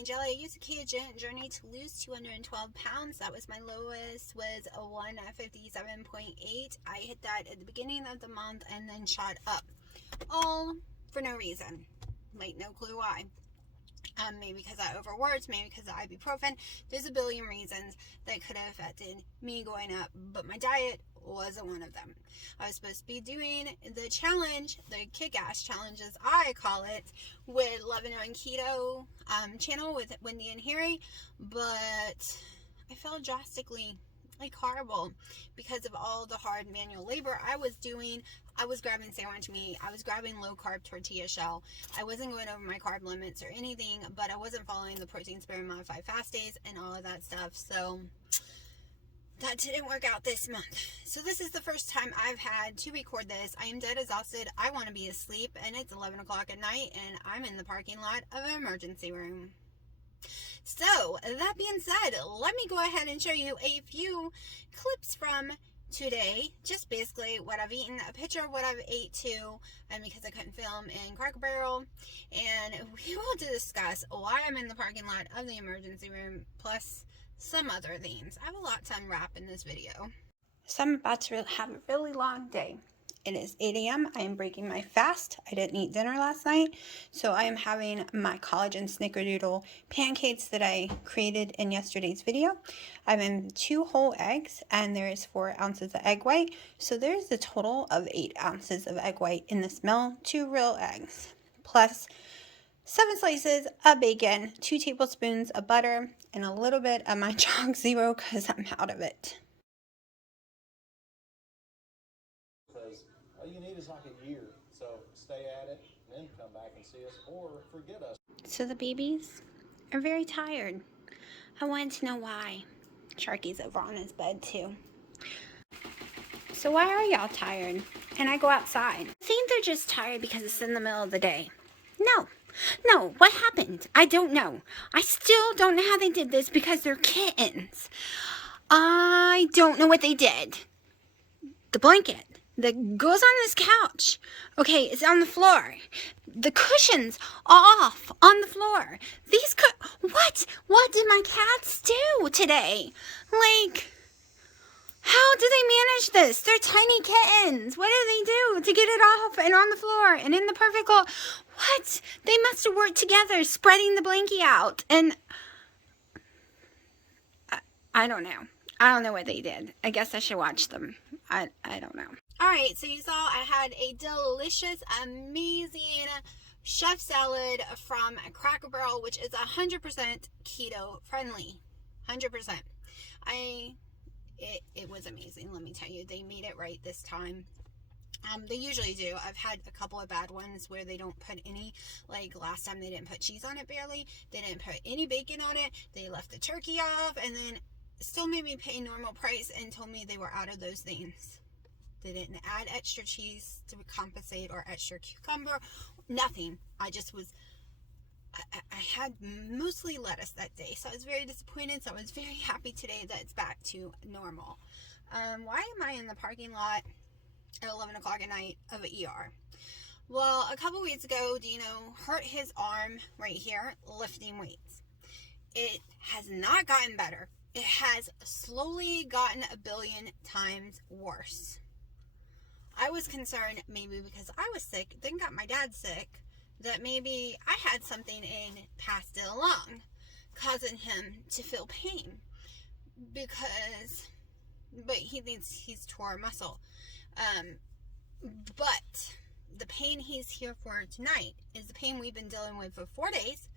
my jelly. I used a ketogenic journey to lose 212 pounds. That was my lowest, was a 157.8. I hit that at the beginning of the month and then shot up. All for no reason. Like, no clue why. Maybe because I overworked, maybe because of ibuprofen. There's a billion reasons that could have affected me going up, but my diet wasn't one of them. I was supposed to be doing the challenge, the kick-ass challenge as I call it, with It On Keto channel with Wendy and Harry, but I fell drastically, like horrible, because of all the hard manual labor I was doing. I was grabbing sandwich meat, I was grabbing low carb tortilla shell, I wasn't going over my carb limits or anything, but I wasn't following the protein sparing modified fast days and all of that stuff, so that didn't work out this month. So this is the first time I've had to record this. I am dead exhausted, I want to be asleep, and it's 11 o'clock at night, and I'm in the parking lot of an emergency room. So, that being said, let me go ahead and show you a few clips from today. Just basically what I've eaten, a picture of what I've ate too, and because I couldn't film in Cracker Barrel. And we will discuss why I'm in the parking lot of the emergency room, plus some other things. I have a lot to unwrap in this video. So I'm about to have a really long day. It is 8 a.m. I am breaking my fast. I didn't eat dinner last night, so I am having my collagen snickerdoodle pancakes that I created in yesterday's video. I'm in 2 whole eggs, and there is 4 ounces of egg white, so there's a total of 8 ounces of egg white in this meal, 2 real eggs, plus 7 slices of bacon, 2 tablespoons of butter, and a little bit of my Chalk Zero because I'm out of it. All you need is like a year, so stay at it and then come back and see us or forget us. So the babies are very tired. I wanted to know why. Sharky's over on his bed too. So why are y'all tired? And I go outside. I think they're just tired because it's in the middle of the day. No, what happened? I don't know. I still don't know how they did this because they're kittens. I don't know what they did. The blanket that goes on this couch, okay, it's on the floor. The cushions are off on the floor. What did my cats do today? Like, how do they manage this? They're tiny kittens. What do they do to get it off and on the floor and in the perfect what? They must have worked together spreading the blankie out, and I don't know. I don't know what they did. I guess I should watch them. I don't know. Alright, so you saw I had a delicious, amazing chef salad from Cracker Barrel, which is 100% keto friendly. 100%. It was amazing, let me tell you. They made it right this time. They usually do. I've had a couple of bad ones where they don't put any, like last time they didn't put cheese on it barely. They didn't put any bacon on it. They left the turkey off and then still made me pay normal price and told me they were out of those things. They didn't add extra cheese to compensate or extra cucumber. Nothing. I had mostly lettuce that day. So I was very disappointed. So I was very happy today that it's back to normal. Why am I in the parking lot at 11 o'clock at night of an ER? Well, a couple weeks ago, Dino hurt his arm right here lifting weights. It has not gotten better. It has slowly gotten a billion times worse. I was concerned maybe because I was sick, then got my dad sick, that maybe I had something in passed it along, causing him to feel pain. But he thinks he's tore a muscle. But the pain he's here for tonight is the pain we've been dealing with for 4 days,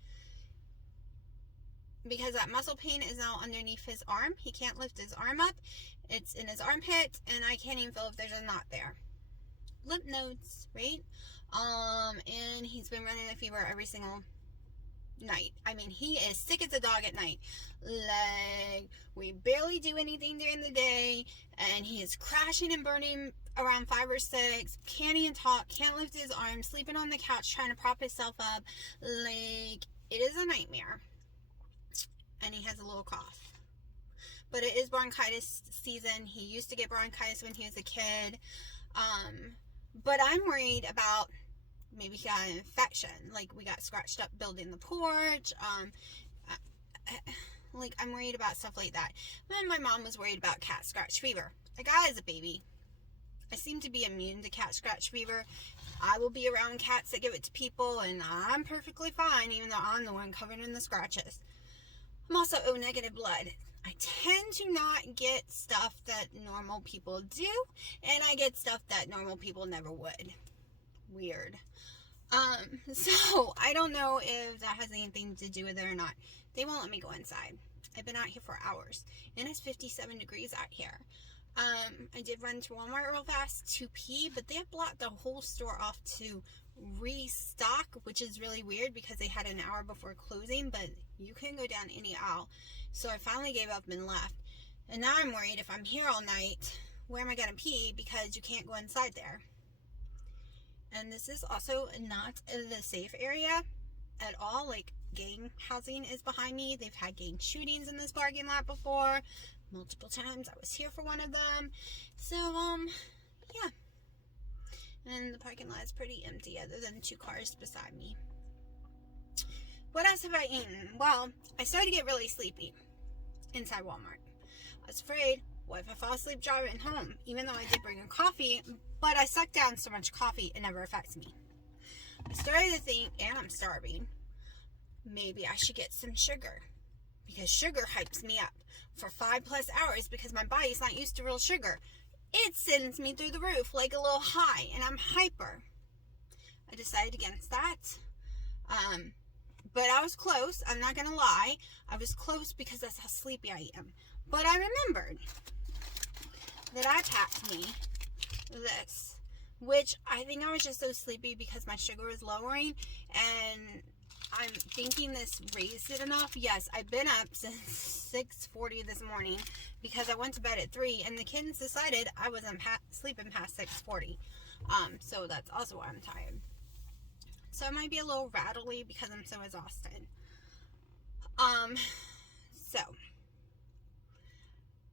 because that muscle pain is now underneath his arm. He can't lift his arm up. It's in his armpit, and I can't even feel if there's a knot there. Lymph nodes, right? And he's been running a fever every single night. I mean, he is sick as a dog at night. Like, we barely do anything during the day, and he is crashing and burning around 5 or 6. Can't even talk, can't lift his arm, sleeping on the couch, trying to prop himself up. Like, it is a nightmare. And he has a little cough. But it is bronchitis season. He used to get bronchitis when he was a kid. But I'm worried about maybe he got an infection. Like, we got scratched up building the porch. like, I'm worried about stuff like that. Then my mom was worried about cat scratch fever. I got as a baby. I seem to be immune to cat scratch fever. I will be around cats that give it to people, and I'm perfectly fine, even though I'm the one covered in the scratches. I'm also O negative blood. I tend to not get stuff that normal people do, and I get stuff that normal people never would. Weird. So I don't know if that has anything to do with it or not. They won't let me go inside. I've been out here for hours, and it's 57 degrees out here. I did run to Walmart real fast to pee, but they have blocked the whole store off to restock, which is really weird because they had an hour before closing, but you couldn't go down any aisle. So I finally gave up and left. And now I'm worried if I'm here all night, where am I going to pee? Because you can't go inside there. And this is also not the safe area at all. Like, gang housing is behind me. They've had gang shootings in this parking lot before. Multiple times. I was here for one of them. So, yeah. And the parking lot is pretty empty other than 2 cars beside me. What else have I eaten? Well, I started to get really sleepy inside Walmart. I was afraid, what if I fall asleep driving home? Even though I did bring a coffee, but I sucked down so much coffee, it never affects me. I started to think, and I'm starving, maybe I should get some sugar. Because sugar hypes me up for 5+ hours because my body's not used to real sugar. It sends me through the roof like a little high, and I'm hyper. I decided against that. But I was close. I'm not going to lie. I was close because that's how sleepy I am. But I remembered that I packed me this, which I think I was just so sleepy because my sugar was lowering, and I'm thinking this raised it enough. Yes, I've been up since 6:40 this morning because I went to bed at 3, and the kids decided I wasn't sleeping past 6:40. So that's also why I'm tired. So I might be a little rattly because I'm so exhausted. So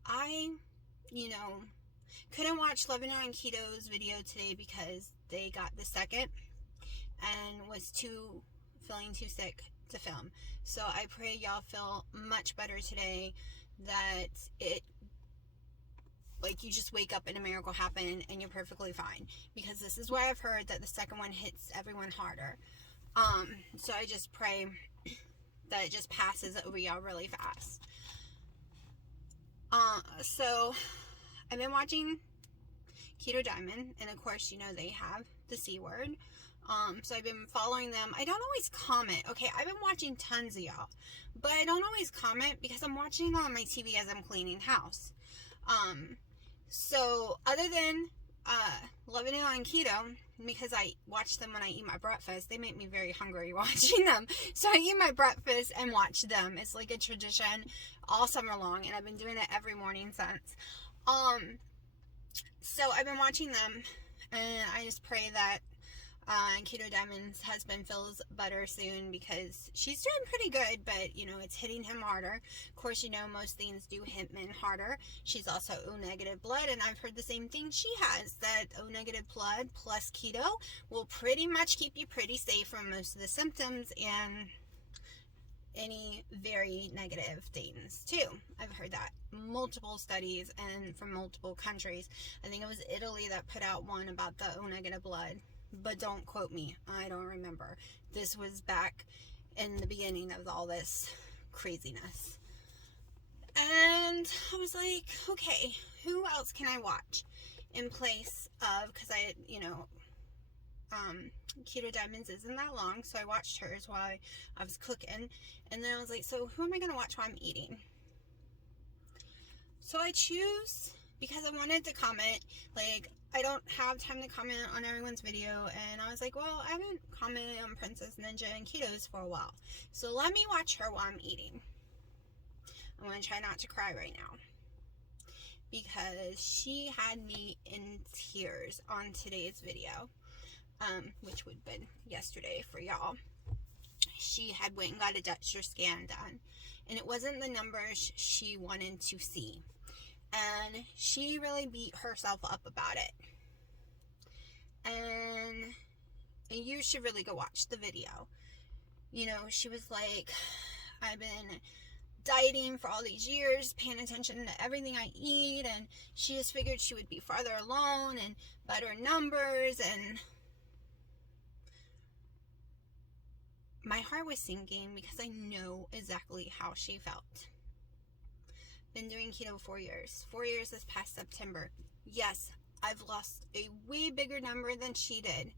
I, couldn't watch It On Keto's video today because they got the second and was feeling too sick to film. So I pray y'all feel much better today, that you just wake up and a miracle happen and you're perfectly fine, because this is why I've heard that the second one hits everyone harder. So I just pray that it just passes over y'all really fast. So I've been watching Keto Diamond, and of course, they have the C word. So I've been following them. I don't always comment. Okay, I've been watching tons of y'all, but I don't always comment because I'm watching it on my TV as I'm cleaning house. So other than It On Keto, because I watch them when I eat my breakfast, they make me very hungry watching them. So I eat my breakfast and watch them. It's like a tradition all summer long, and I've been doing it every morning since. So I've been watching them, and I just pray that Keto Diamond's husband feels better soon, because she's doing pretty good, but it's hitting him harder. Of course, most things do hit men harder. She's also O negative blood, and I've heard the same thing she has, that O negative blood plus keto will pretty much keep you pretty safe from most of the symptoms and any very negative things too. I've heard that multiple studies and from multiple countries. I think it was Italy that put out one about the O negative blood, but don't quote me, I don't remember. This was back in the beginning of all this craziness. And I was like, okay, who else can I watch in place of, because Keto Diamonds isn't that long, so I watched hers while I was cooking, and then I was like, so who am I going to watch while I'm eating? So I choose, because I wanted to comment, I don't have time to comment on everyone's video, and I was like, well, I haven't commented on Princess Ninja and Ketos for a while, so let me watch her while I'm eating. I'm going to try not to cry right now, because she had me in tears on today's video, which would have been yesterday for y'all. She had went and got a Dexter scan done, and it wasn't the numbers she wanted to see. And she really beat herself up about it. And you should really go watch the video. She was like, I've been dieting for all these years, paying attention to everything I eat, and she just figured she would be farther along and better numbers, and my heart was sinking because I know exactly how she felt. Been doing keto 4 years. 4 years this past September. Yes, I've lost a way bigger number than she did,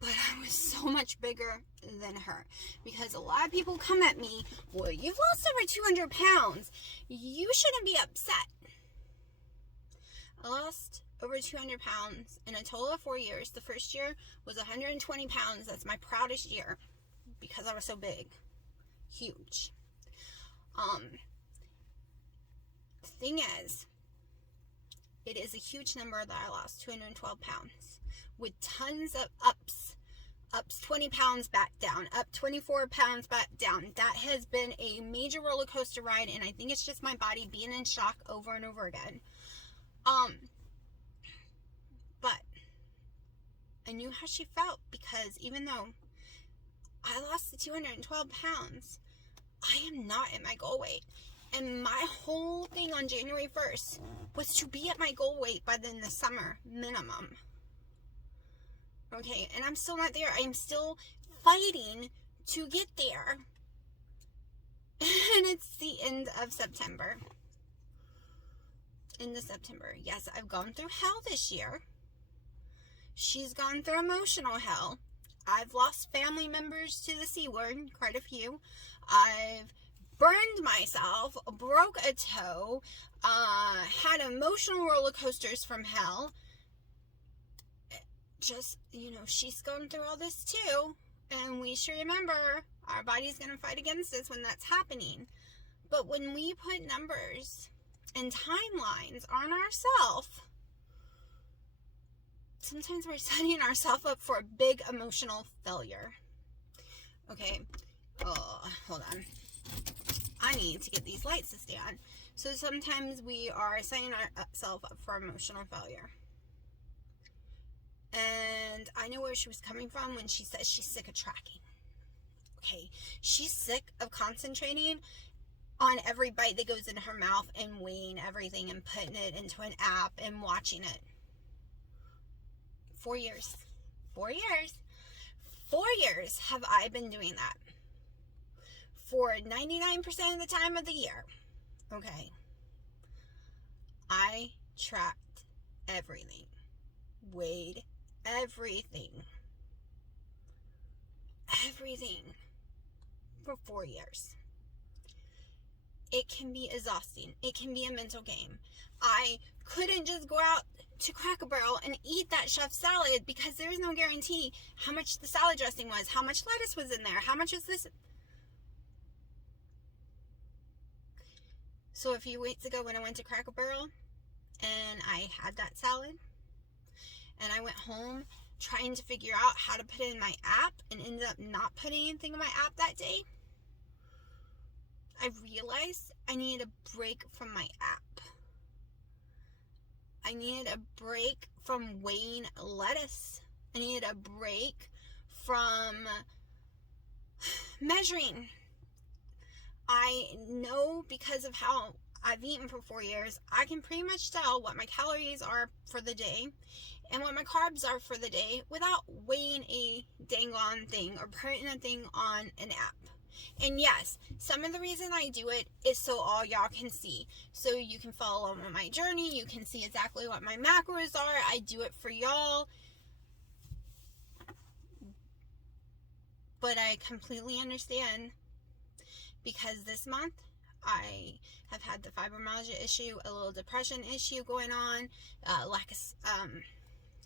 but I was so much bigger than her, because a lot of people come at me, well, you've lost over 200 pounds. You shouldn't be upset. I lost over 200 pounds in a total of 4 years. The first year was 120 pounds. That's my proudest year because I was so big. Huge. The thing is, it is a huge number that I lost, 212 pounds, with tons of ups 20 pounds back down, up 24 pounds back down. That has been a major roller coaster ride, and I think it's just my body being in shock over and over again. But I knew how she felt, because even though I lost the 212 pounds, I am not at my goal weight. And my whole thing on January 1st was to be at my goal weight by the end of the summer, minimum. Okay, and I'm still not there. I'm still fighting to get there. And it's the end of September. End of September. Yes, I've gone through hell this year. She's gone through emotional hell. I've lost family members to the C word, quite a few. I've burned myself, broke a toe, had emotional roller coasters from hell. Just, she's going through all this too. And we should remember, our body's going to fight against us when that's happening. But when we put numbers and timelines on ourselves, sometimes we're setting ourselves up for a big emotional failure. Okay. Oh, hold on. I need to get these lights to stay on. So sometimes we are setting ourselves up for emotional failure. And I know where she was coming from when she says she's sick of tracking. Okay. She's sick of concentrating on every bite that goes in her mouth and weighing everything and putting it into an app and watching it. 4 years. 4 years. 4 years have I been doing that. For 99% of the time of the year. Okay. I tracked everything. Weighed everything. Everything. For 4 years. It can be exhausting. It can be a mental game. I couldn't just go out to Cracker Barrel and eat that chef salad because there's no guarantee how much the salad dressing was, how much lettuce was in there, how much was this. So a few weeks ago when I went to Cracker Barrel and I had that salad and I went home trying to figure out how to put it in my app and ended up not putting anything in my app that day, I realized I needed a break from my app. I needed a break from weighing lettuce. I needed a break from measuring. I know because of how I've eaten for 4 years, I can pretty much tell what my calories are for the day and what my carbs are for the day without weighing a dang on thing or putting a thing on an app. And yes, some of the reason I do it is so all y'all can see. So you can follow on my journey. You can see exactly what my macros are. I do it for y'all. But I completely understand, because this month I have had the fibromyalgia issue, a little depression issue going on, lack of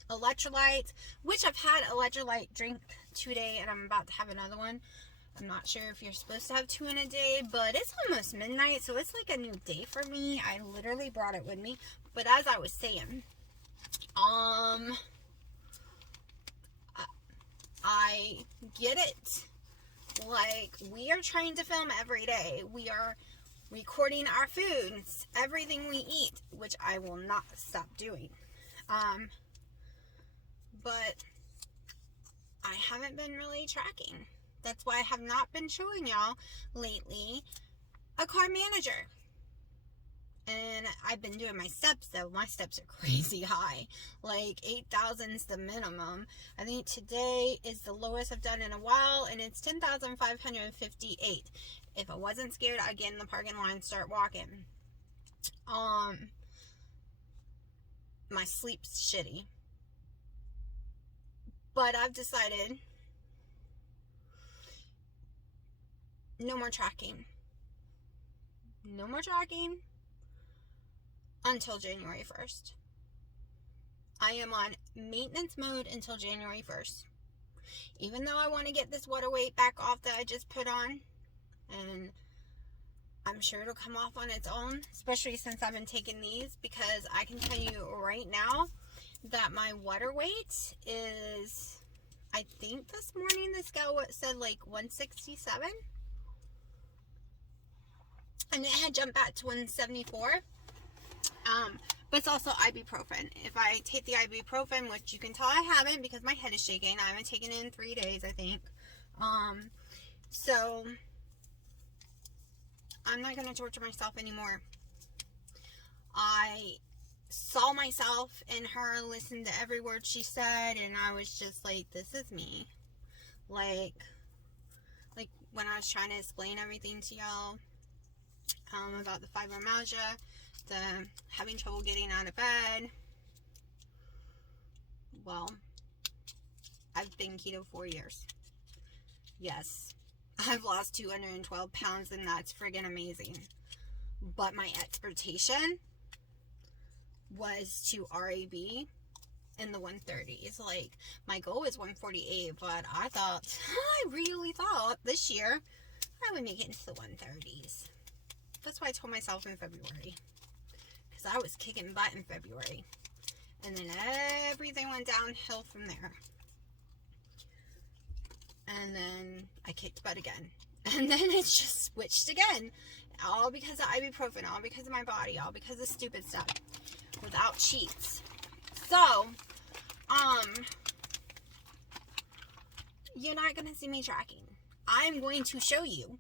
electrolytes, which I've had electrolyte drink today and I'm about to have another one. I'm not sure if you're supposed to have 2 in a day, but it's almost midnight, so it's like a new day for me. I literally brought it with me. But as I was saying, I get it. Like, we are trying to film every day. We are recording our foods, everything we eat, which I will not stop doing. But I haven't been really tracking. That's why I have not been showing y'all lately a carb manager. And I've been doing my steps, though. My steps are crazy high. Like 8,000 is the minimum. I think today is the lowest I've done in a while, and it's 10,558. If I wasn't scared, I'd get in the parking lot and start walking. My sleep's shitty. But I've decided no more tracking. No more tracking until January 1st. I am on maintenance mode until January 1st. Even though I want to get this water weight back off that I just put on, and I'm sure it'll come off on its own, especially since I've been taking these, because I can tell you right now that my water weight is, I think this morning the scale said like 167, and it had jumped back to 174. But it's also ibuprofen. If I take the ibuprofen, which you can tell I haven't because my head is shaking. I haven't taken it in 3 days, I think. So I'm not going to torture myself anymore. I saw myself in her, listened to every word she said, and I was just like, this is me. Like when I was trying to explain everything to y'all, about the fibromyalgia, the having trouble getting out of bed. Well, I've been keto 4 years. Yes, I've lost 212 pounds, and that's friggin' amazing. But my expectation was to RAB in the 130s. Like, my goal was 148, but I really thought this year I would make it into the 130s. That's what I told myself in February. Because I was kicking butt in February. And then everything went downhill from there. And then I kicked butt again. And then it just switched again. All because of ibuprofen. All because of my body. All because of stupid stuff. Without cheats. So, you're not going to see me tracking. I'm going to show you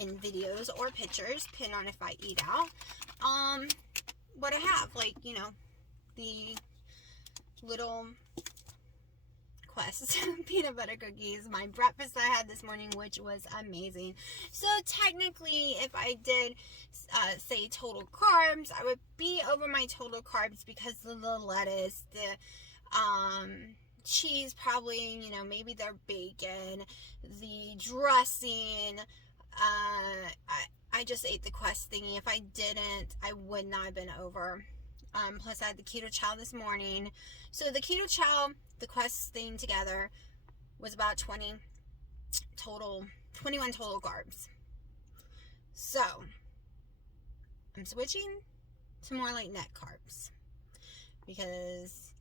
in videos or pictures, depending on if I eat out, what I have, like, you know, the little Quest peanut butter cookies, my breakfast I had this morning, which was amazing. So technically, if I did say total carbs, I would be over my total carbs because of the lettuce, the cheese, probably, you know, maybe their bacon, the dressing. I just ate the Quest thingy. If I didn't, I would not have been over. Plus I had the keto chow this morning. So the keto chow, the Quest thing together was about 21 total carbs. So I'm switching to more like net carbs because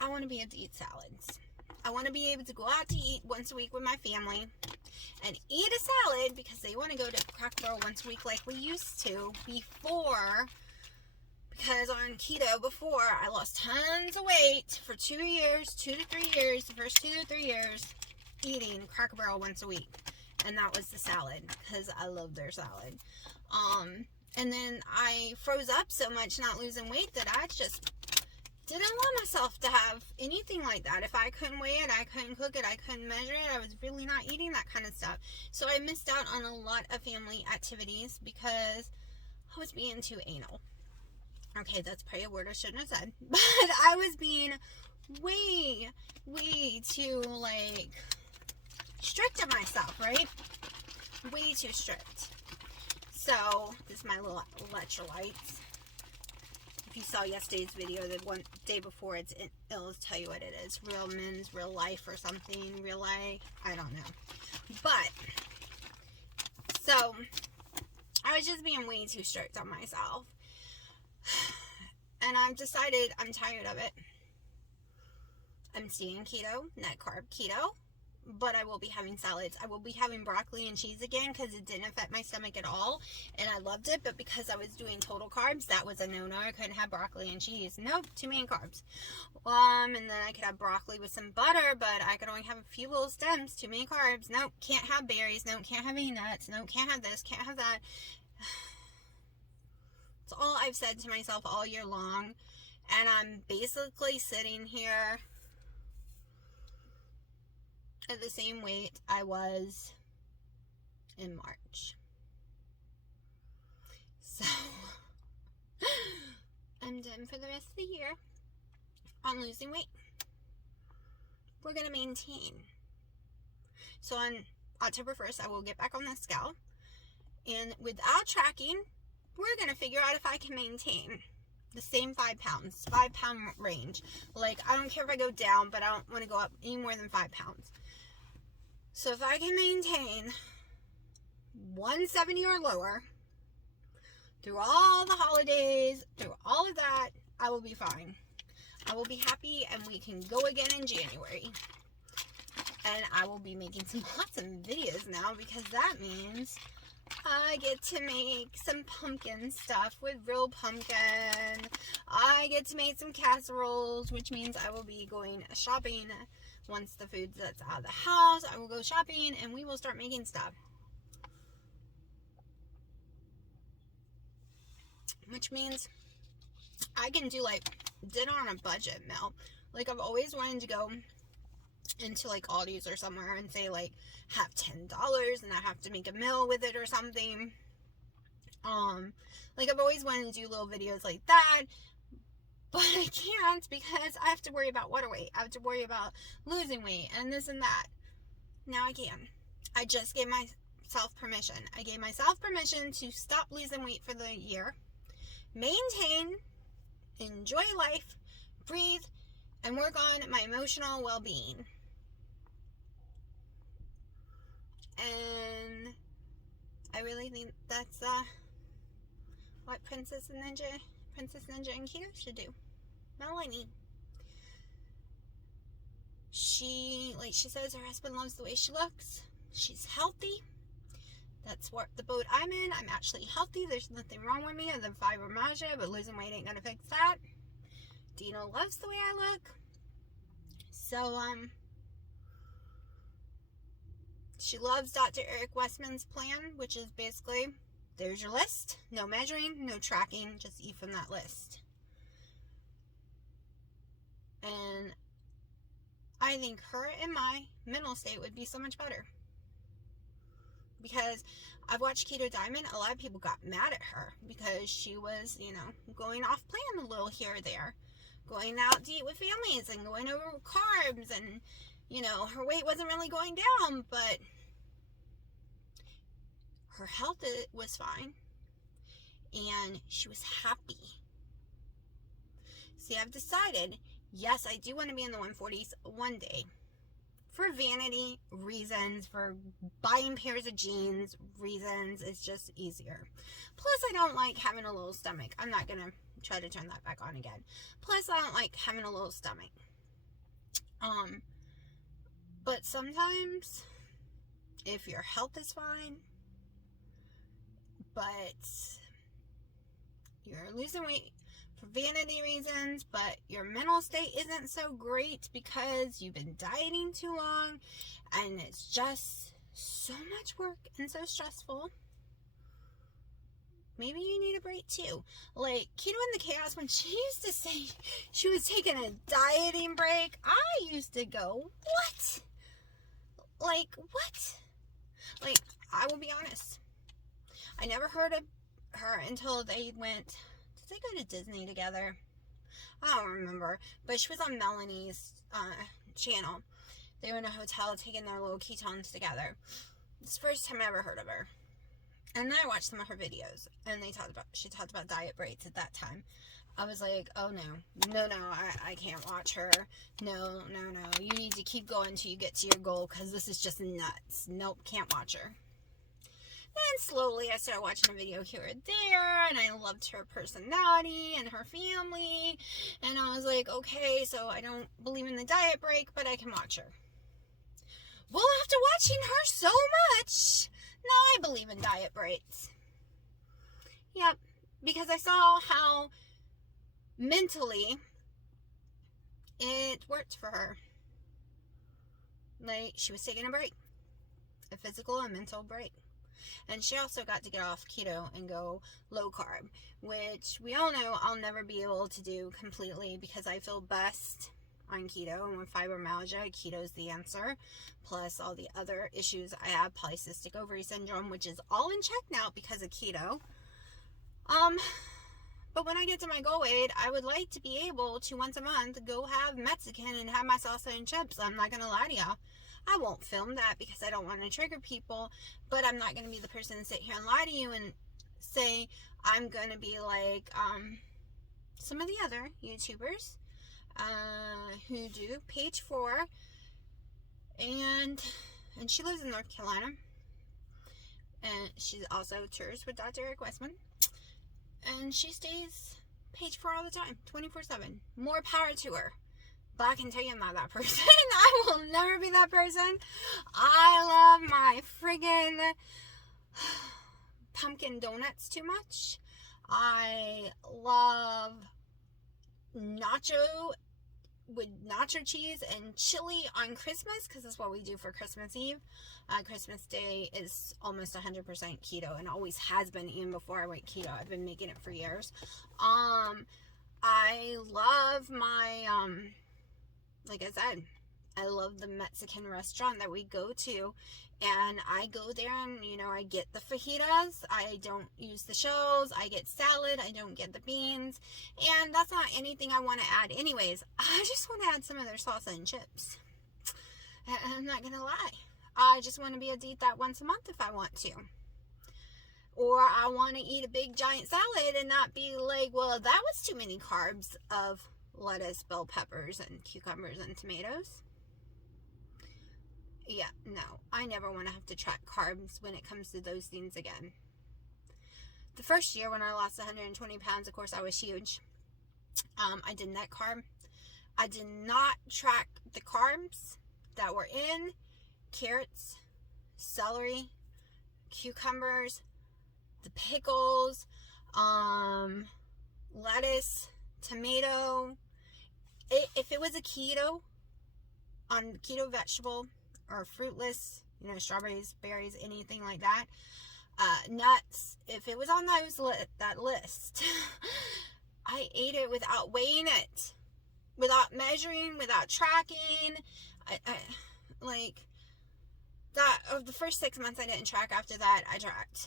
I want to be able to eat salads. I want to be able to go out to eat once a week with my family and eat a salad because they want to go to Cracker Barrel once a week like we used to before. Because on keto before, I lost tons of weight for 2 years, 2 to 3 years, the first 2 to 3 years, eating Cracker Barrel once a week. And that was the salad, because I love their salad. And then I froze up so much not losing weight that I just didn't allow myself to have anything like that. If I couldn't weigh it, I couldn't cook it, I couldn't measure it, I was really not eating that kind of stuff. So I missed out on a lot of family activities because I was being too anal. Okay, that's probably a word I shouldn't have said. But I was being way too, like, strict on myself, right? Way too strict. So, this is my little electrolytes. If you saw yesterday's video, the one day before, it'll tell you what it is. Real Men's Real Life or something. Real Life. I don't know. But, so, I was just being way too strict on myself. And I've decided I'm tired of it. I'm staying keto, net carb keto. but I will be having salads. I will be having broccoli and cheese again because it didn't affect my stomach at all, and I loved it. But because I was doing total carbs, that was a no-no. I couldn't have broccoli and cheese. Nope, too many carbs. And then I could have broccoli with some butter, but I could only have a few little stems. Too many carbs. Nope, can't have berries. Nope, can't have any nuts. Nope, can't have this. Can't have that. It's all I've said to myself all year long, and I'm basically sitting here at the same weight I was in March. So I'm done for the rest of the year on losing weight. We're going to maintain. So on October 1st, I will get back on the scale, and without tracking, we're going to figure out if I can maintain the same 5 pounds, 5 pound range. Like, I don't care if I go down, but I don't want to go up any more than 5 pounds. So if I can maintain 170 or lower through all the holidays, through all of that, I will be fine. I will be happy, and we can go again in January. And I will be making some awesome videos now, because that means I get to make some pumpkin stuff with real pumpkin. I get to make some casseroles, which means I will be going shopping. Once the food that's out of the house, I will go shopping, and we will start making stuff. Which means I can do like dinner on a budget meal. Like, I've always wanted to go into like Aldi's or somewhere and say like have $10 and I have to make a meal with it or something. Like, I've always wanted to do little videos like that, but I can't because I have to worry about water weight. I have to worry about losing weight and this and that. Now I can. I just gave myself permission. I gave myself permission to stop losing weight for the year, maintain, enjoy life, breathe, and work on my emotional well-being. And I really think that's what Princess Ninja and Keto should do. Melanie. She says her husband loves the way she looks. She's healthy. That's what the boat I'm in. I'm actually healthy. There's nothing wrong with me other than fibromyalgia, but losing weight ain't gonna fix that. Dino loves the way I look. So, she loves Dr. Eric Westman's plan, which is basically, there's your list. No measuring, no tracking, just eat from that list. And I think her and my mental state would be so much better. Because I've watched Keto Diamond, a lot of people got mad at her because she was, going off plan a little here or there. Going out to eat with families and going over carbs, and, her weight wasn't really going down, but her health was fine, and she was happy. See, I've decided, yes, I do want to be in the 140s one day. For vanity reasons, for buying pairs of jeans reasons, it's just easier. Plus, I don't like having a little stomach. I'm not going to try to turn that back on again. Plus, I don't like having a little stomach. But sometimes, if your health is fine, but you're losing weight for vanity reasons, but your mental state isn't so great because you've been dieting too long, and it's just so much work and so stressful, maybe you need a break too. Like Keto in the Chaos, when she used to say she was taking a dieting break, I used to go, what? Like, what? Like, I will be honest, I never heard of her until they went, did they go to Disney together? I don't remember, but she was on Melanie's channel. They were in a hotel taking their little ketones together. It's the first time I ever heard of her. And then I watched some of her videos, and she talked about diet breaks at that time. I was like, oh no, I can't watch her. No, you need to keep going until you get to your goal, because this is just nuts. Nope, can't watch her. Then slowly I started watching a video here or there, and I loved her personality and her family, and I was like, okay, so I don't believe in the diet break, but I can watch her. Well, after watching her so much, now I believe in diet breaks. Yep, because I saw how mentally it worked for her. Like, she was taking a break, a physical and mental break. And she also got to get off keto and go low carb, which we all know I'll never be able to do completely because I feel best on keto, and with fibromyalgia, keto is the answer, plus all the other issues I have, polycystic ovary syndrome, which is all in check now because of keto. But when I get to my goal weight, I would like to be able to once a month go have Mexican and have my salsa and chips. I'm not gonna lie to y'all. I won't film that because I don't want to trigger people, but I'm not going to be the person to sit here and lie to you and say I'm going to be like some of the other YouTubers who do page 4, and she lives in North Carolina, and she also tours with Dr. Eric Westman, and she stays page 4 all the time, 24/7. More power to her. But I can tell you I'm not that person. I will never be that person. I love my friggin' pumpkin donuts too much. I love nacho with nacho cheese and chili on Christmas, because that's what we do for Christmas Eve. Christmas Day is almost 100% keto, and always has been even before I went keto. I've been making it for years. I love my like I said, I love the Mexican restaurant that we go to, and I go there and, you know, I get the fajitas, I don't use the shells, I get salad, I don't get the beans, and that's not anything I want to add anyways. I just want to add some of their salsa and chips. I'm not gonna lie, I just want to be able to eat that once a month if I want to. Or I want to eat a big giant salad and not be like, well, that was too many carbs of lettuce, bell peppers, and cucumbers and tomatoes. Yeah, no, I never want to have to track carbs when it comes to those things again. The first year when I lost 120 pounds, of course, I was huge. I did net carb. I did not track the carbs that were in carrots, celery, cucumbers, the pickles, lettuce, tomato. If it was a keto, on keto vegetable or fruitless, you know, strawberries, berries, anything like that, nuts, if it was on that list, I ate it without weighing it, without measuring, without tracking. I like that. Of the first 6 months I didn't track. After that I tracked.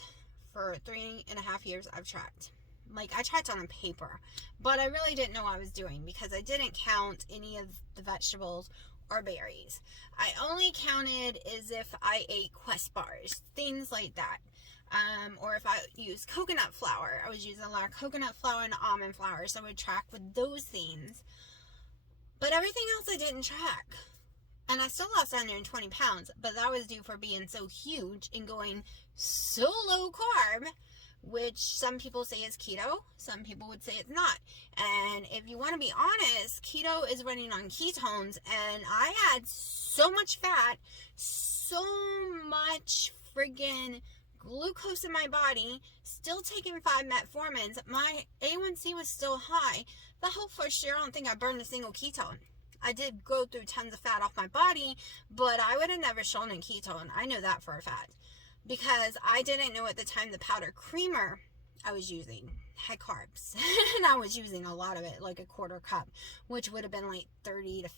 For 3.5 years I've tracked. Like, I tracked on a paper, but I really didn't know what I was doing because I didn't count any of the vegetables or berries. I only counted as if I ate Quest bars, things like that. Or if I used coconut flour, I was using a lot of coconut flour and almond flour, so I would track with those things. But everything else I didn't track. And I still lost 120 pounds, but that was due for being so huge and going so low carb, which some people say is keto, some people would say it's not. And if you want to be honest, keto is running on ketones, and I had so much fat, so much friggin' glucose in my body, still taking 5 metformins. My A1C was still high. The whole first year, I don't think I burned a single ketone. I did go through tons of fat off my body, but I would have never shown a ketone. I know that for a fact. Because I didn't know at the time the powder creamer I was using had carbs. And I was using a lot of it, like a 1/4 cup, which would have been like 30 to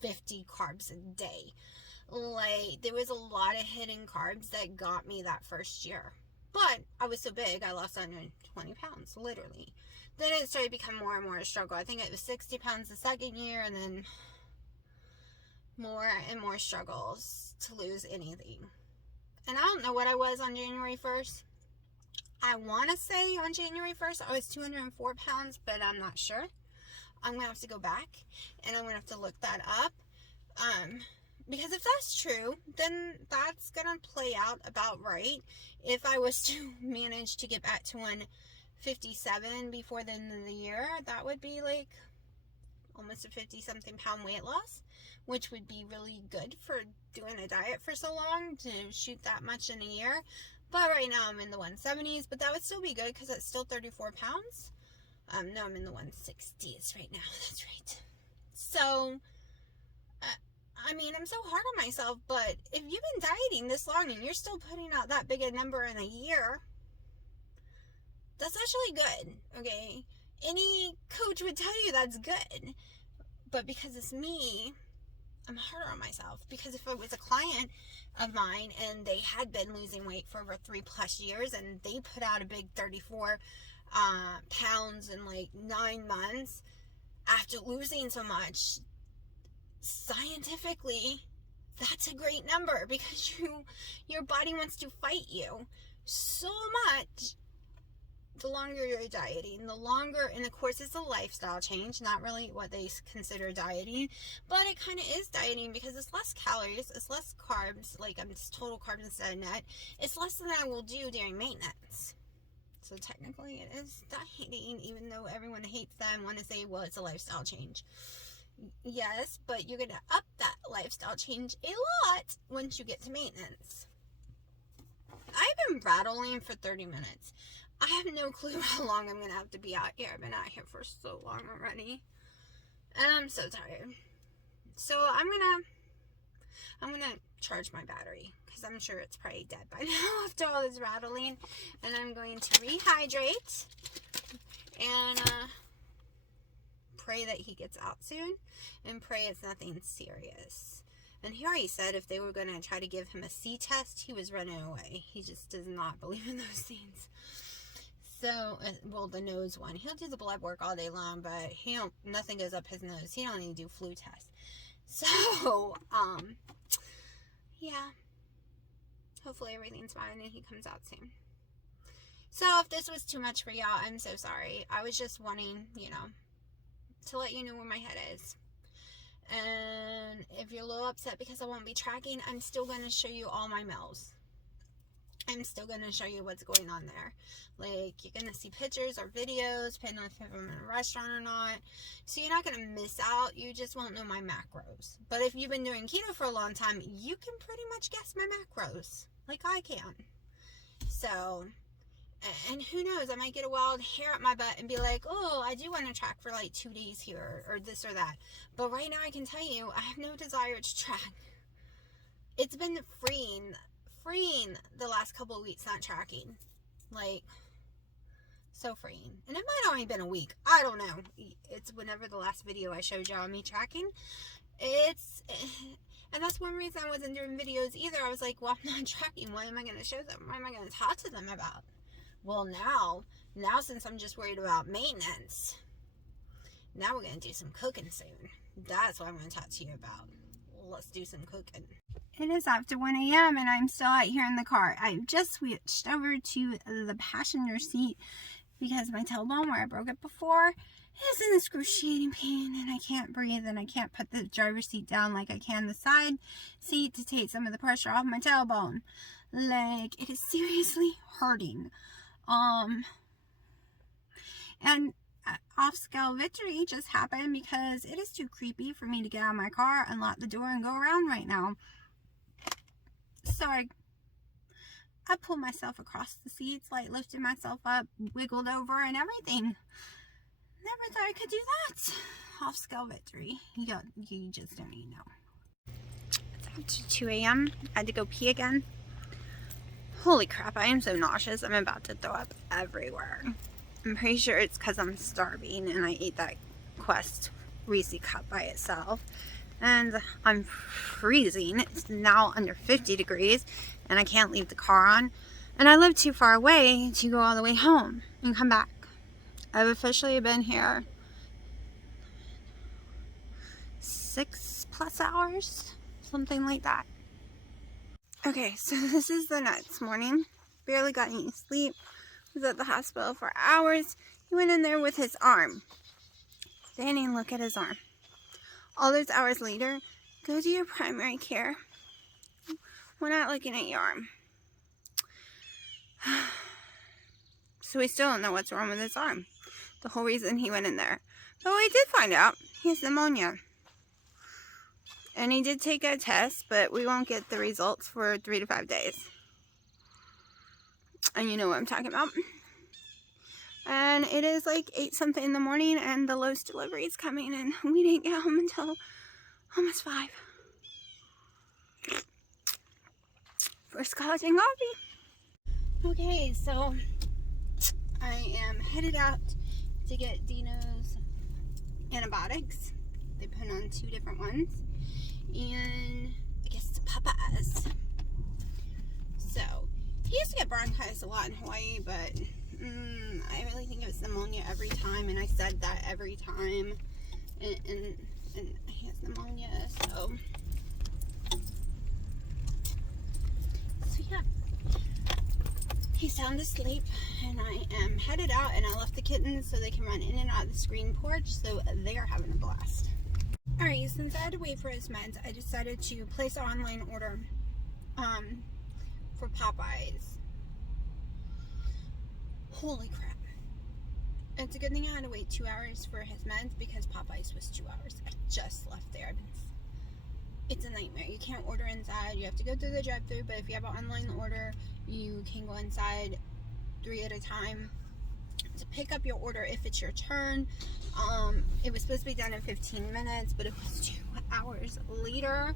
50 carbs a day. Like, there was a lot of hidden carbs that got me that first year. But I was so big, I lost 120 pounds, literally. Then it started to become more and more a struggle. I think it was 60 pounds the second year, and then more and more struggles to lose anything. And I don't know what I was on January 1st. I want to say on January 1st I was 204 pounds, but I'm not sure. I'm going to have to go back, and I'm going to have to look that up. Because if that's true, then that's going to play out about right. If I was to manage to get back to 157 before the end of the year, that would be like almost a 50-something pound weight loss, which would be really good for doing a diet for so long, to shoot that much in a year. But right now I'm in the 170s, but that would still be good because it's still 34 pounds. No, I'm in the 160s right now. That's right. So, I mean, I'm so hard on myself, but if you've been dieting this long and you're still putting out that big a number in a year, that's actually good, okay? Any coach would tell you that's good. But because it's me, I'm harder on myself. Because if it was a client of mine and they had been losing weight for over 3+ years and they put out a big 34 pounds in like 9 months after losing so much, scientifically, that's a great number, because your body wants to fight you so much. The longer you're dieting, the longer, and of course it's a lifestyle change, not really what they consider dieting, but it kind of is dieting because it's less calories, it's less carbs, like I'm just total carbs instead of net. It's less than I will do during maintenance. So technically it is dieting, even though everyone hates that and want to say, well, it's a lifestyle change. Yes, but you're going to up that lifestyle change a lot once you get to maintenance. I've been rattling for 30 minutes. I have no clue how long I'm going to have to be out here. I've been out here for so long already. And I'm so tired. So I'm gonna charge my battery, because I'm sure it's probably dead by now after all this rattling. And I'm going to rehydrate and pray that he gets out soon, and pray it's nothing serious. And he already said if they were going to try to give him a C test, he was running away. He just does not believe in those things. So, well, the nose one. He'll do the blood work all day long, but nothing goes up his nose. He don't need to do flu tests. So, yeah. Hopefully everything's fine and he comes out soon. So, if this was too much for y'all, I'm so sorry. I was just wanting, to let you know where my head is. And if you're a little upset because I won't be tracking, I'm still going to show you all my meals. I'm still going to show you what's going on there. Like, you're going to see pictures or videos, depending on if I'm in a restaurant or not. So you're not going to miss out. You just won't know my macros. But if you've been doing keto for a long time, you can pretty much guess my macros. Like I can. So, and who knows, I might get a wild hair up my butt and be like, oh, I do want to track for like 2 days here, or this or that. But right now I can tell you, I have no desire to track. It's been freeing the last couple of weeks not tracking. Like, so freeing. And it might have only been a week. I don't know. It's whenever the last video I showed y'all me tracking. And that's one reason I wasn't doing videos either. I was like, well, I'm not tracking. What am I going to show them? What am I going to talk to them about? Well, now since I'm just worried about maintenance, now we're going to do some cooking soon. That's what I'm going to talk to you about. Let's do some cooking. It is after 1 a.m. and I'm still out here in the car. I've just switched over to the passenger seat because my tailbone, where I broke it before, is in excruciating pain and I can't breathe, and I can't put the driver's seat down like I can the side seat to take some of the pressure off my tailbone. Like, it is seriously hurting. And off-scale victory just happened because it is too creepy for me to get out of my car, unlock the door, and go around right now. So I pulled myself across the seats, like lifted myself up, wiggled over, and everything. Never thought I could do that. Off-scale victory. You just don't even know. It's after 2 a.m. I had to go pee again. Holy crap, I am so nauseous. I'm about to throw up everywhere. I'm pretty sure it's because I'm starving and I ate that Quest Reese cup by itself. And I'm freezing. It's now under 50 degrees and I can't leave the car on. And I live too far away to go all the way home and come back. I've officially been here 6+ hours, something like that. Okay, so this is the next morning. Barely got any sleep. Was at the hospital for hours. He went in there with his arm. They didn't even look at his arm. All those hours later, go to your primary care. We're not looking at your arm. So we still don't know what's wrong with his arm. The whole reason he went in there. Oh, we did find out he has pneumonia. And he did take a test, but we won't get the results for 3 to 5 days. And you know what I'm talking about. And it is like 8 something in the morning, and the Lowe's delivery is coming, and we didn't get home until almost 5. First college and coffee. Okay, so I am headed out to get Dino's antibiotics. They put on 2 different ones, and I guess it's Popeyes. So he used to get bronchitis a lot in Hawaii, but I really think it was pneumonia every time, and I said that every time, and he has pneumonia, so yeah. He's sound asleep, and I am headed out, and I left the kittens so they can run in and out of the screen porch, so they are having a blast. Alright, since I had to wait for his meds, I decided to place an online order for Popeyes. Holy crap. It's a good thing I had to wait 2 hours for his meds, because Popeyes was 2 hours. I just left there. It's a nightmare. You can't order inside. You have to go through the drive-thru, but if you have an online order, you can go inside 3 at a time to pick up your order if it's your turn. It was supposed to be done in 15 minutes, but it was 2 hours later.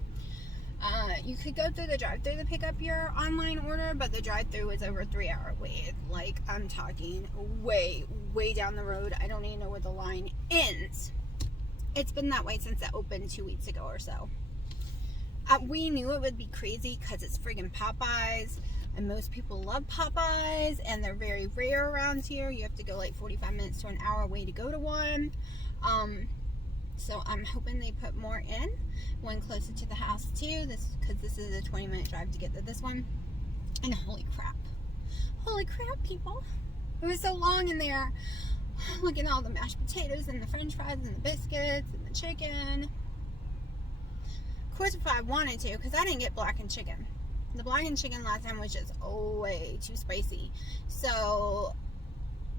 You could go through the drive-thru to pick up your online order, but the drive-thru was over a 3-hour wait. Like, I'm talking way, way down the road. I don't even know where the line ends. It's been that way since it opened 2 weeks ago or so. We knew it would be crazy because it's friggin' Popeyes, and most people love Popeyes, and they're very rare around here. You have to go like 45 minutes to an hour away to go to one. So I'm hoping they put more in, one closer to the house too, because this is a 20-minute drive to get to this one. And holy crap, people, it was so long in there. Look at all the mashed potatoes and the french fries and the biscuits and the chicken. Of course, if I wanted to, because I didn't get blackened chicken. The blackened chicken last time was just way too spicy. So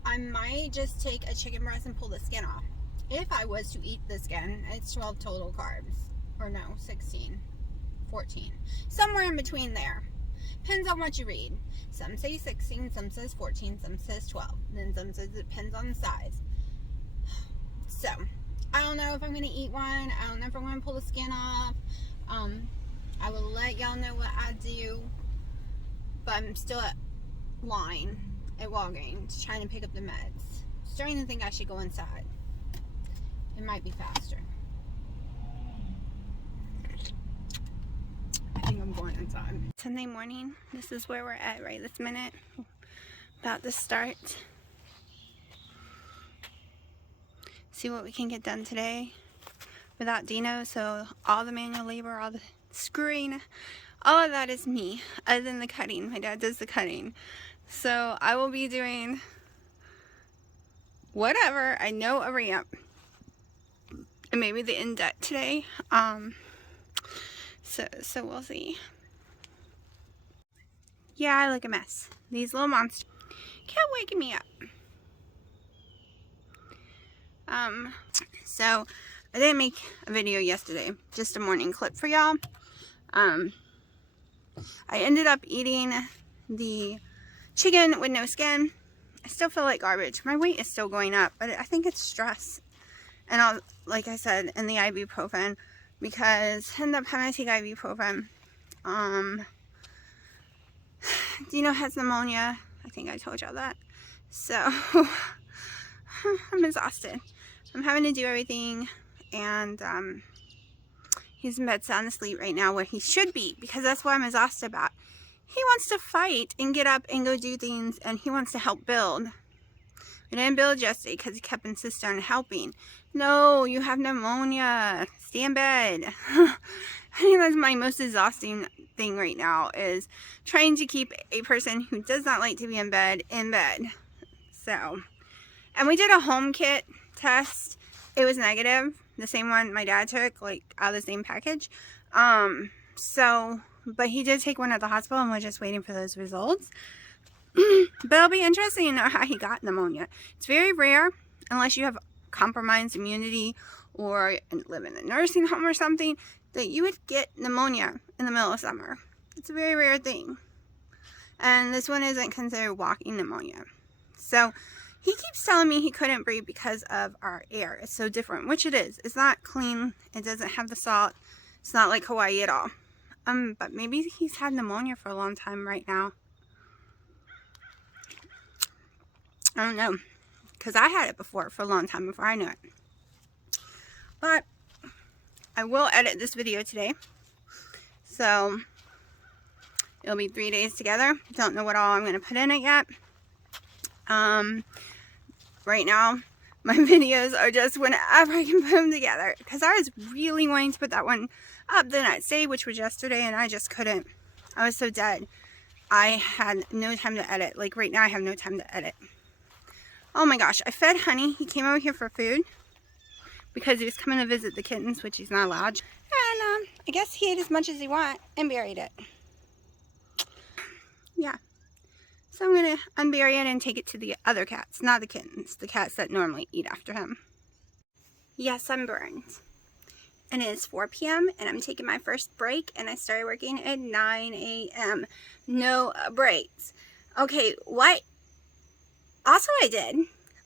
I might just take a chicken breast and pull the skin off. If I was to eat the skin, it's 12 total carbs. Or no, 16, 14. Somewhere in between there. Depends on what you read. Some say 16, some says 14, some says 12. Then some says it depends on the size. So, I don't know if I'm going to eat one. I don't know if I'm going to pull the skin off. I will let y'all know what I do. But I'm still at line at Walgreens trying to pick up the meds. Starting to think I should go inside. It might be faster. I think I'm going inside. Sunday morning. This is where we're at right this minute. About to start. See what we can get done today without Dino. So all the manual labor, all the screwing, all of that is me, other than the cutting. My dad does the cutting. So I will be doing whatever. I know a ramp. And maybe the indent today. So we'll see. Yeah, I look a mess. These little monsters kept waking me up. So I didn't make a video yesterday, just a morning clip for y'all. I ended up eating the chicken with no skin. I still feel like garbage. My weight is still going up, but I think it's stress. And I'll, like I said, in the ibuprofen, because I ended up having to take ibuprofen. Dino has pneumonia. I think I told y'all that. So, I'm exhausted. I'm having to do everything, and he's in bed sound asleep right now where he should be, because that's what I'm exhausted about. He wants to fight and get up and go do things, and he wants to help build. We didn't build yesterday because he kept insisting on helping. No, you have pneumonia. Stay in bed. I think that's my most exhausting thing right now, is trying to keep a person who does not like to be in bed in bed. So, and we did a home kit test. It was negative. The same one my dad took, like out of the same package. But he did take one at the hospital, and we're just waiting for those results. But it'll be interesting to know how he got pneumonia. It's very rare, unless you have compromised immunity or live in a nursing home or something, that you would get pneumonia in the middle of summer. It's a very rare thing. And this one isn't considered walking pneumonia. So he keeps telling me he couldn't breathe because of our air. It's so different, which it is. It's not clean. It doesn't have the salt. It's not like Hawaii at all. But maybe he's had pneumonia for a long time right now. I don't know. Because I had it before for a long time before I knew it. But I will edit this video today. So it'll be 3 days together. Don't know what all I'm going to put in it yet. Right now, my videos are just whenever I can put them together. Because I was really wanting to put that one up the next day, which was yesterday, and I just couldn't. I was so dead. I had no time to edit. Like right now, I have no time to edit. Oh my gosh, I fed Honey. He came over here for food because he was coming to visit the kittens, which he's not allowed. And I guess he ate as much as he wanted and buried it. Yeah. So I'm going to unbury it and take it to the other cats, not the kittens, the cats that normally eat after him. Yes, I'm burned. And it is 4 p.m. and I'm taking my first break, and I started working at 9 a.m. No breaks. Okay, what also I did,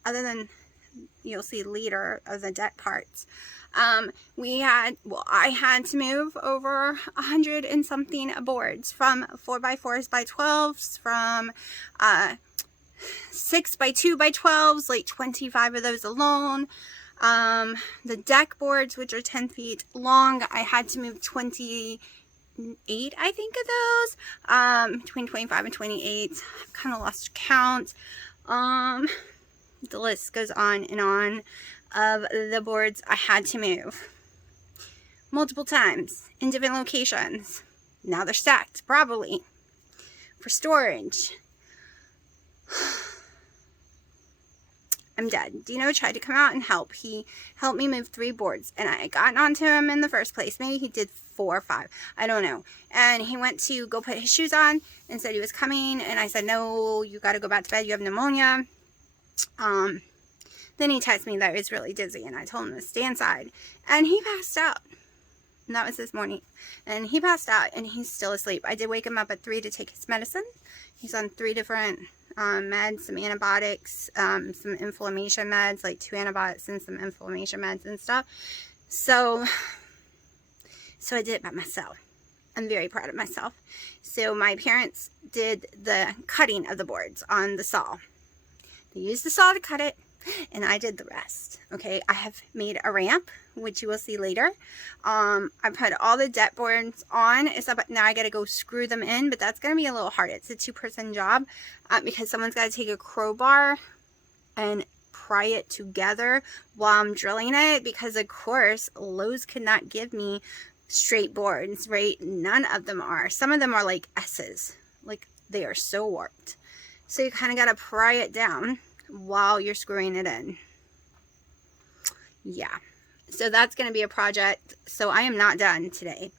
other than you'll see later of the deck parts, I had to move over 100 and something boards from 4x4s by 12s, from 6x2 by 12s, like 25 of those alone. The deck boards, which are 10 feet long, I had to move 28, I think, of those, between 25 and 28. I've kind of lost count. The list goes on and on of the boards I had to move multiple times in different locations. Now they're stacked properly for storage. I'm dead. Dino tried to come out and help. He helped me move 3 boards, and I had gotten onto him in the first place. Maybe he did 4 or 5. I don't know. And he went to go put his shoes on and said he was coming, and I said, no, you got to go back to bed. You have pneumonia. Then he texted me that he was really dizzy, and I told him to stay inside, and he passed out. And that was this morning. And he passed out, and he's still asleep. I did wake him up at 3 to take his medicine. He's on 3 different meds, some antibiotics, some inflammation meds, like 2 antibiotics and some inflammation meds and stuff. So I did it by myself. I'm very proud of myself. So my parents did the cutting of the boards on the saw. They used the saw to cut it, and I did the rest. Okay, I have made a ramp, which you will see later. I put all the deck boards on, except now I got to go screw them in, but that's going to be a little hard. It's a 2-person job because someone's got to take a crowbar and pry it together while I'm drilling it, because of course Lowe's could not give me straight boards, right? None of them are. Some of them are like S's, like they are so warped. So you kind of got to pry it down while you're screwing it in. Yeah, so that's going to be a project. So I am not done today.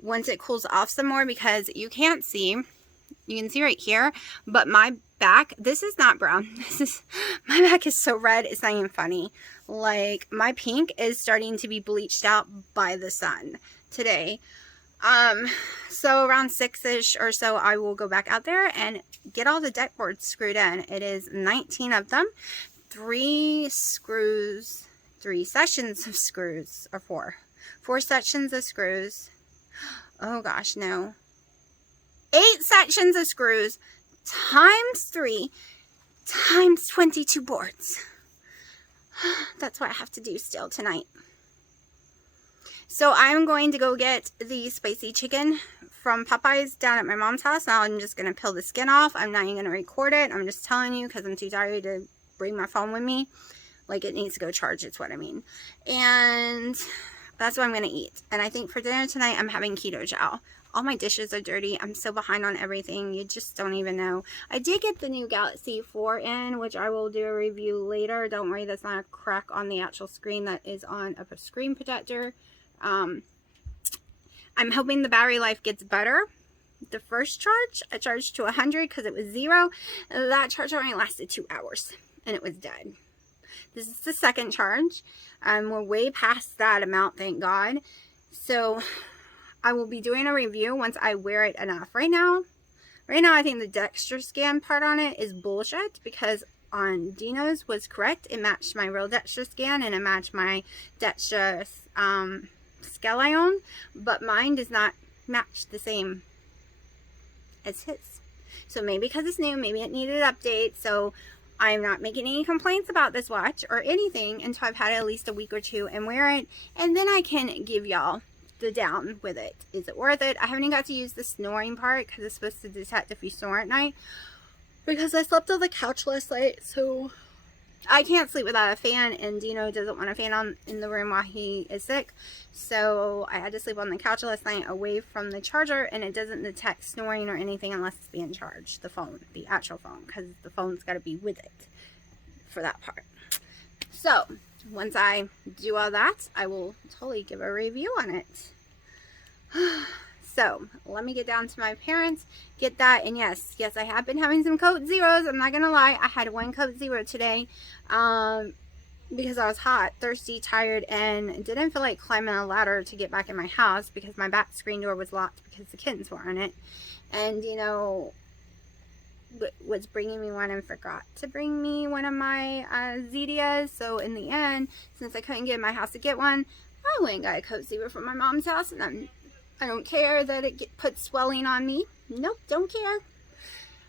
Once it cools off some more, because you can't see, you can see right here, but my back, this is not brown. My back is so red, it's not even funny. Like, my pink is starting to be bleached out by the sun today. So around 6-ish or so, I will go back out there and get all the deck boards screwed in. It is 19 of them, 3 screws, 3 sections of screws, or 4 sections of screws. Oh gosh, no. 8 sections of screws times 3 times 22 boards. That's what I have to do still tonight. So I'm going to go get the spicy chicken from Popeyes down at my mom's house. Now I'm just going to peel the skin off. I'm not even going to record it. I'm just telling you because I'm too tired to bring my phone with me. Like, it needs to go charge, it's what I mean. And that's what I'm going to eat. And I think for dinner tonight, I'm having keto chow. All my dishes are dirty. I'm so behind on everything. You just don't even know. I did get the new Galaxy 4 in, which I will do a review later. Don't worry, that's not a crack on the actual screen. That is on a screen protector. I'm hoping the battery life gets better. The first charge, I charged to 100 because it was 0. That charge only lasted 2 hours and it was dead. This is the second charge. We're way past that amount, thank God. So I will be doing a review once I wear it enough. Right now I think the DexTra scan part on it is bullshit, because on Dino's was correct. It matched my real DexTra scan and it matched my DexTra Scalion, but mine does not match the same as his. So maybe because it's new, maybe it needed an update. So I'm not making any complaints about this watch or anything until I've had it at least a week or two and wear it, and then I can give y'all the down with it. Is it worth it? I haven't even got to use the snoring part because it's supposed to detect if you snore at night, because I slept on the couch last night, so I can't sleep without a fan, and Dino doesn't want a fan on in the room while he is sick. So I had to sleep on the couch last night away from the charger, and it doesn't detect snoring or anything unless it's being charged, the phone, the actual phone, because the phone's got to be with it for that part. So once I do all that, I will totally give a review on it. So let me get down to my parents, get that, and yes, I have been having some Coke Zeros. I'm not gonna lie, I had one Coke Zero today because I was hot, thirsty, tired, and didn't feel like climbing a ladder to get back in my house because my back screen door was locked because the kittens were on it. And you know, was bringing me one and forgot to bring me one of my Zedias. So in the end, since I couldn't get in my house to get one, I went and got a Coke Zero from my mom's house, and I don't care that it puts swelling on me. Nope, don't care.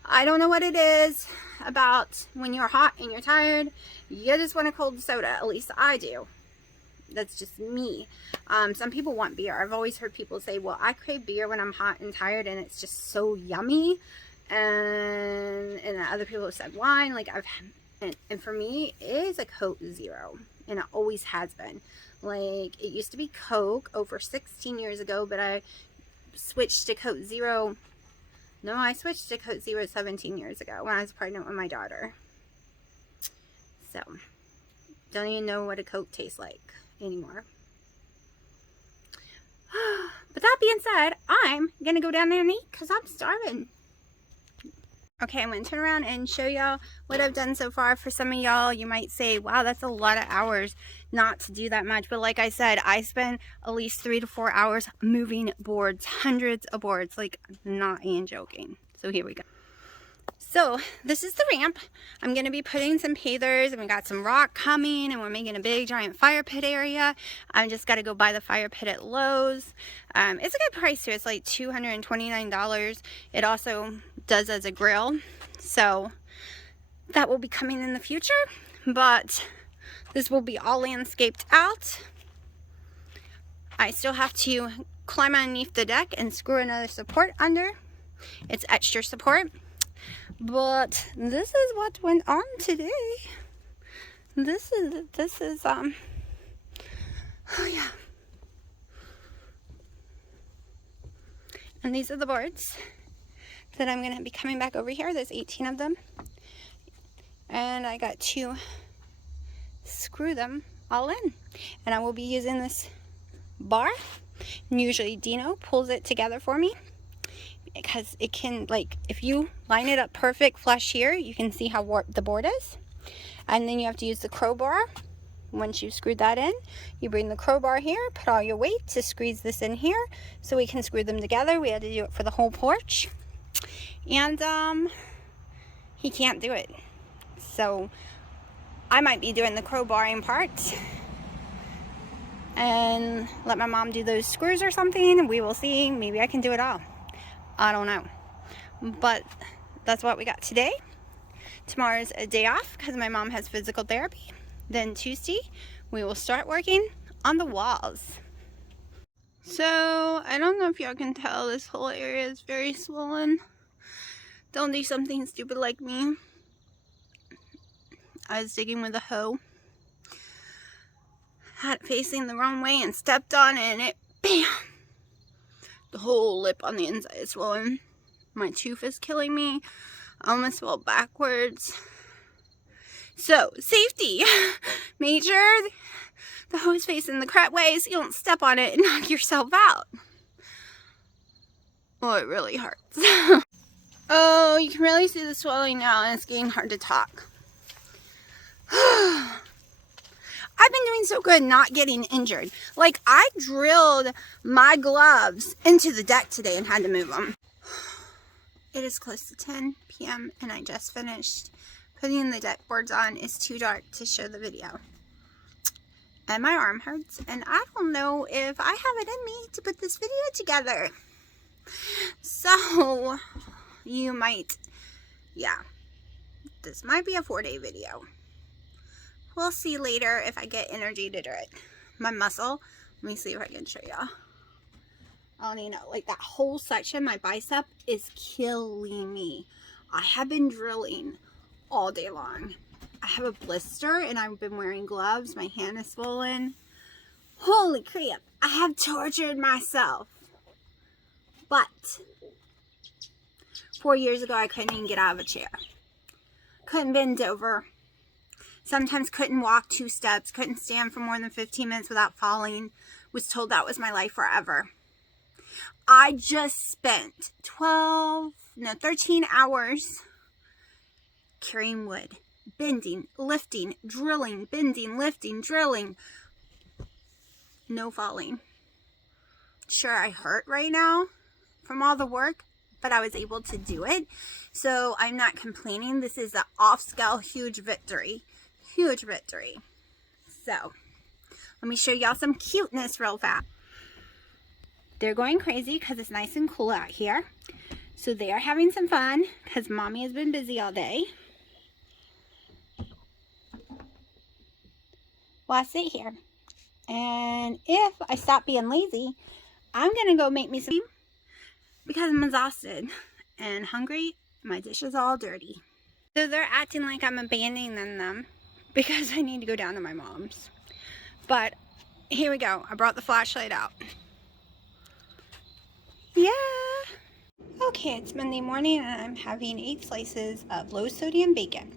I don't know what it is about when you're hot and you're tired. You just want a cold soda. At least I do. That's just me. Some people want beer. I've always heard people say, well, I crave beer when I'm hot and tired and it's just so yummy. And other people have said wine. Like and for me, it is a Coke Zero. And it always has been. Like, it used to be Coke over 16 years ago, but I switched to Coke Zero. No, I switched to Coke Zero 17 years ago when I was pregnant with my daughter. So, don't even know what a Coke tastes like anymore. But that being said, I'm going to go down there and eat because I'm starving. Okay, I'm going to turn around and show y'all what I've done so far. For some of y'all, you might say, wow, that's a lot of hours not to do that much. But like I said, I spend at least 3 to 4 hours moving boards, hundreds of boards, like not even joking. So here we go. So this is the ramp. I'm going to be putting some pavers, and we got some rock coming, and we're making a big giant fire pit area. I just got to go buy the fire pit at Lowe's. It's a good price too. It's like $229. It also does as a grill, so that will be coming in the future, but this will be all landscaped out. I still have to climb underneath the deck and screw another support under. It's extra support. But this is what went on today. This is oh yeah. And these are the boards that I'm going to be coming back over here. There's 18 of them. And I got to screw them all in. And I will be using this bar. And usually Dino pulls it together for me, because it can, like, if you line it up perfect flush here, you can see how warped the board is. And then you have to use the crowbar. Once you've screwed that in, you bring the crowbar here, put all your weight to squeeze this in here so we can screw them together. We had to do it for the whole porch. And he can't do it. So I might be doing the crowbarring part and let my mom do those screws or something. We will see. Maybe I can do it all. I don't know. But that's what we got today. Tomorrow's a day off because my mom has physical therapy. Then Tuesday, we will start working on the walls. So, I don't know if y'all can tell, this whole area is very swollen. Don't do something stupid like me. I was digging with a hoe. Had it facing the wrong way and stepped on it, and it, bam! The whole lip on the inside is swollen. My tooth is killing me. I almost fell backwards. So, safety! Make sure the hoe is facing the correct way so you don't step on it and knock yourself out. Oh, it really hurts. Oh, you can really see the swelling now, and it's getting hard to talk. I've been doing so good not getting injured. Like, I drilled my gloves into the deck today and had to move them. It is close to 10 p.m. and I just finished putting the deck boards on. It's too dark to show the video. And my arm hurts, and I don't know if I have it in me to put this video together. So, you might, yeah, this might be a 4-day video. We'll see later if I get energy to do it. My muscle, let me see if I can show y'all. I don't even know, like that whole section, my bicep is killing me. I have been drilling all day long. I have a blister and I've been wearing gloves. My hand is swollen. Holy crap, I have tortured myself. But 4 years ago, I couldn't even get out of a chair. Couldn't bend over. Sometimes couldn't walk 2 steps. Couldn't stand for more than 15 minutes without falling. Was told that was my life forever. I just spent 13 hours carrying wood. Bending, lifting, drilling, bending, lifting, drilling. No falling. Sure, I hurt right now from all the work, but I was able to do it. So I'm not complaining. This is an off-scale huge victory. Huge victory. So let me show y'all some cuteness real fast. They're going crazy because it's nice and cool out here. So they are having some fun because mommy has been busy all day. Well, I sit here. And if I stop being lazy, I'm going to go make me some because I'm exhausted and hungry. My dish is all dirty. So they're acting like I'm abandoning them because I need to go down to my mom's. But here we go. I brought the flashlight out. Yeah. Okay, it's Monday morning and I'm having 8 slices of low sodium bacon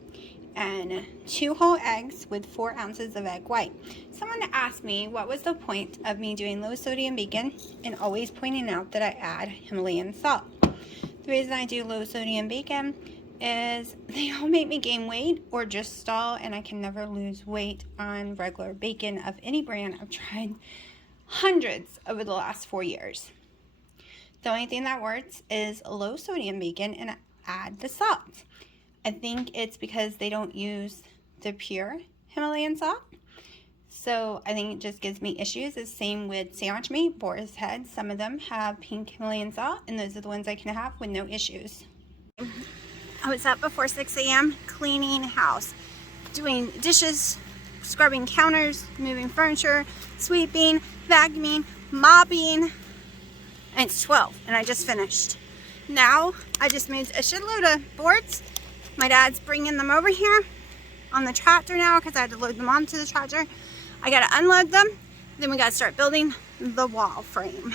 and 2 whole eggs with 4 ounces of egg white. Someone asked me what was the point of me doing low sodium bacon and always pointing out that I add Himalayan salt. The reason I do low sodium bacon is they all make me gain weight or just stall, and I can never lose weight on regular bacon of any brand. I've tried hundreds over the last 4 years. The only thing that works is low sodium bacon and add the salt. I think it's because they don't use the pure Himalayan salt. So I think it just gives me issues. The same with sandwich meat, boar's head. Some of them have pink Himalayan salt, and those are the ones I can have with no issues. I was up before 6 a.m. cleaning house, doing dishes, scrubbing counters, moving furniture, sweeping, vacuuming, mopping, and it's 12 and I just finished. Now I just moved a shitload of boards. My dad's bringing them over here on the tractor now because I had to load them onto the tractor. I got to unload them, then we got to start building the wall frame.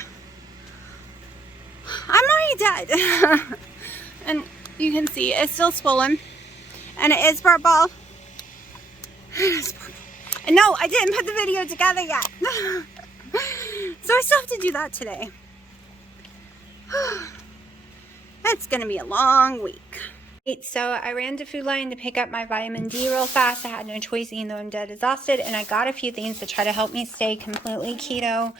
I'm already dead. And you can see it's still swollen and it is purple. And no, I didn't put the video together yet. So I still have to do that today. That's gonna be a long week. So I ran to Food Lion to pick up my vitamin D real fast. I had no choice even though I'm dead exhausted, and I got a few things to try to help me stay completely keto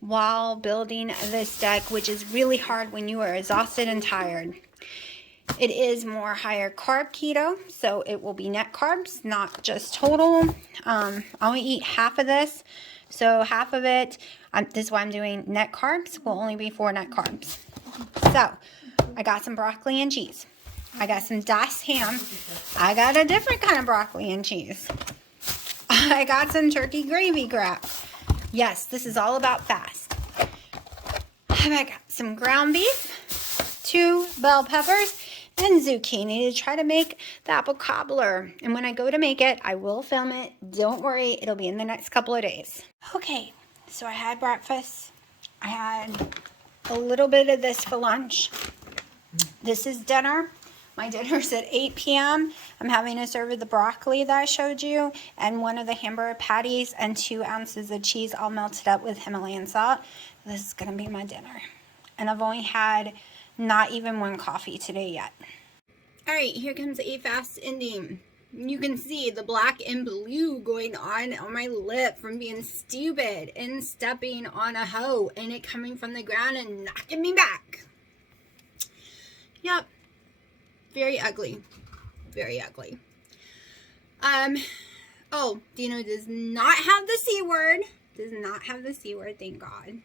while building this deck, which is really hard when you are exhausted and tired. It is more higher carb keto, so it will be net carbs, not just total. I only eat half of this, so half of it, this is why I'm doing net carbs, will only be 4 net carbs. So I got some broccoli and cheese. I got some diced ham. I got a different kind of broccoli and cheese. I got some turkey gravy wrap. Yes, this is all about fast. I got some ground beef, 2 bell peppers, and zucchini to try to make the apple cobbler. And when I go to make it, I will film it. Don't worry, it'll be in the next couple of days. Okay, so I had breakfast. I had a little bit of this for lunch. This is dinner. My dinner's at 8 p.m. I'm having a serve of the broccoli that I showed you and 1 of the hamburger patties and 2 ounces of cheese all melted up with Himalayan salt. This is going to be my dinner. And I've only had not even 1 coffee today yet. All right, here comes a fast ending. You can see the black and blue going on my lip from being stupid and stepping on a hoe and it coming from the ground and knocking me back. Yep. Very ugly. Very ugly. Oh, Dino does not have the C word. Does not have the C word, thank God.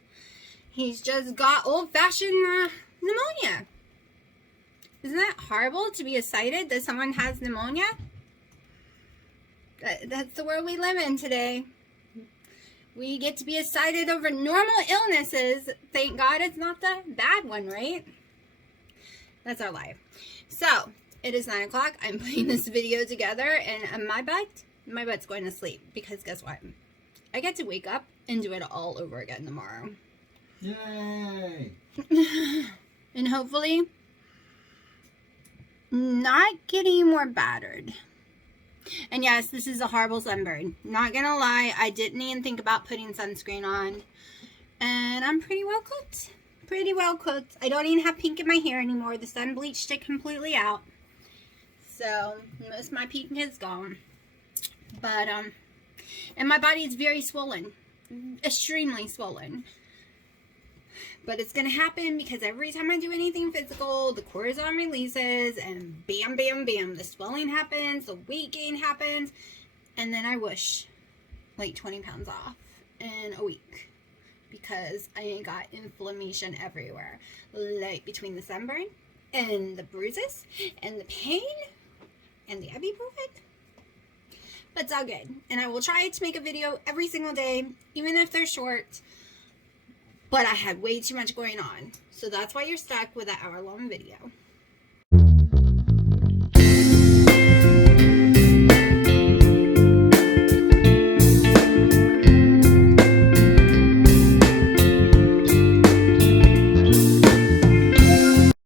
He's just got old-fashioned pneumonia. Isn't that horrible to be excited that someone has pneumonia? That's the world we live in today. We get to be excited over normal illnesses. Thank God it's not the bad one, right? That's our life. So, it is 9 o'clock. I'm putting this video together, and my butt's going to sleep. Because guess what? I get to wake up and do it all over again tomorrow. Yay! And hopefully, not getting more battered. And yes, this is a horrible sunburn. Not gonna lie, I didn't even think about putting sunscreen on. And I'm pretty well cooked. Pretty well cooked. I don't even have pink in my hair anymore. The sun bleached it completely out. So, most of my pink is gone. But, and my body is very swollen. Extremely swollen. But it's going to happen because every time I do anything physical, the cortisol releases and bam, bam, bam. The swelling happens, the weight gain happens, and then I whoosh like 20 pounds off in a week because I got inflammation everywhere. Like between the sunburn and the bruises and the pain and the ibuprofen. But it's all good. And I will try to make a video every single day, even if they're short. But I had way too much going on. So that's why you're stuck with an hour-long video.